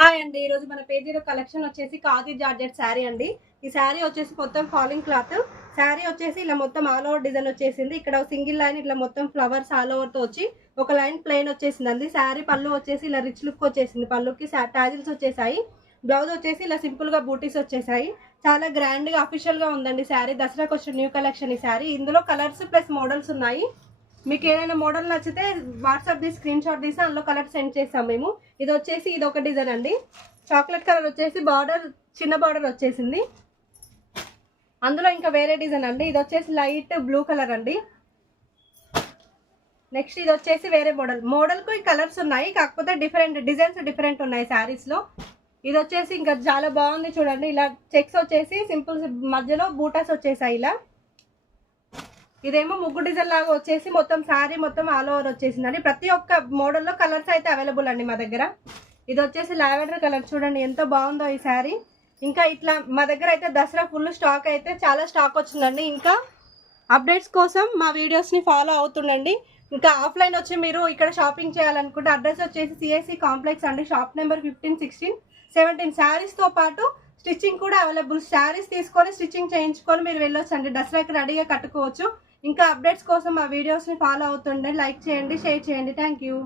Hi అండి. ఈరోజు మన పేజీలో కలెక్షన్ వచ్చేసి ఖాదీ జార్జెట్ శారీ అండి. ఈ శారీ వచ్చేసి మొత్తం ఫాలింగ్ క్లాత్. శారీ వచ్చేసి ఇలా మొత్తం ఆల్ ఓవర్ డిజైన్ వచ్చేసింది. ఇక్కడ సింగిల్ లైన్ ఇట్లా మొత్తం ఫ్లవర్స్ ఆల్ ఓవర్ తో వచ్చి ఒక లైన్ ప్లెయిన్ వచ్చేసిందండి. శారీ పళ్ళు వచ్చేసి ఇలా రిచ్ లుక్ వచ్చేసింది. పళ్ళుకి టాజిల్స్ వచ్చేసాయి. బ్లౌజ్ వచ్చేసి ఇలా సింపుల్ గా బూటీస్ వచ్చేసాయి. చాలా గ్రాండ్ గా అఫీషియల్ గా ఉందండి శారీ. దసరాకి వచ్చిన న్యూ కలెక్షన్ ఈ శారీ. ఇందులో కలర్స్ ప్లస్ మోడల్స్ ఉన్నాయి. మీకు ఏదైనా మోడల్ నచ్చితే వాట్సాప్ ది స్క్రీన్ షాట్ తీసి అందులో కలర్ సెండ్ చేస్తాం మేము. ఇది వచ్చేసి ఇది ఒక డిజైన్ అండి. చాక్లెట్ కలర్ వచ్చేసి బార్డర్ చిన్న బార్డర్ వచ్చేసింది. అందులో ఇంకా వేరే డిజైన్ అండి. ఇది వచ్చేసి లైట్ బ్లూ కలర్ అండి. నెక్స్ట్ ఇది వచ్చేసి వేరే మోడల్ కు ఈ కలర్స్ ఉన్నాయి, కాకపోతే డిఫరెంట్ డిజైన్స్ డిఫరెంట్ ఉన్నాయి శారీస్ లో. ఇది వచ్చేసి ఇంకా చాలా బాగుంది చూడండి. ఇలా చెక్స్ వచ్చేసి సింపుల్ మధ్యలో బూటాస్ వచ్చేసాయి. ఇలా ఇదేమో ముగ్గు డిజైన్ లాగా వచ్చేసి మొత్తం శారీ మొత్తం ఆల్ ఓవర్ వచ్చేసిందండి. ప్రతి ఒక్క మోడల్లో కలర్స్ అయితే అవైలబుల్ అండి మా దగ్గర. ఇది వచ్చేసి లావెండర్ కలర్ చూడండి ఎంత బాగుందో ఈ శారీ. ఇంకా ఇట్లా మా దగ్గర అయితే దసరా ఫుల్ స్టాక్ అయితే చాలా స్టాక్ వచ్చిందండి. ఇంకా అప్డేట్స్ కోసం మా వీడియోస్ని ఫాలో అవుతుండండి. ఇంకా ఆఫ్లైన్ వచ్చి మీరు ఇక్కడ షాపింగ్ చేయాలనుకుంటే అడ్రస్ వచ్చేసి సిఎస్సి కాంప్లెక్స్ అండి. Shop number 15, 16, 17. శారీస్తో పాటు స్టిచ్చింగ్ కూడా అవైలబుల్. శారీస్ తీసుకొని స్టిచ్చింగ్ చేయించుకొని మీరు వెళ్ళొచ్చు అండి. దసరాకి రెడీగా కట్టుకోవచ్చు. ఇంకా అప్డేట్స్ కోసం మా వీడియోస్ని ఫాలో అవుతుండండి. లైక్ చేయండి, షేర్ చేయండి. Thank you.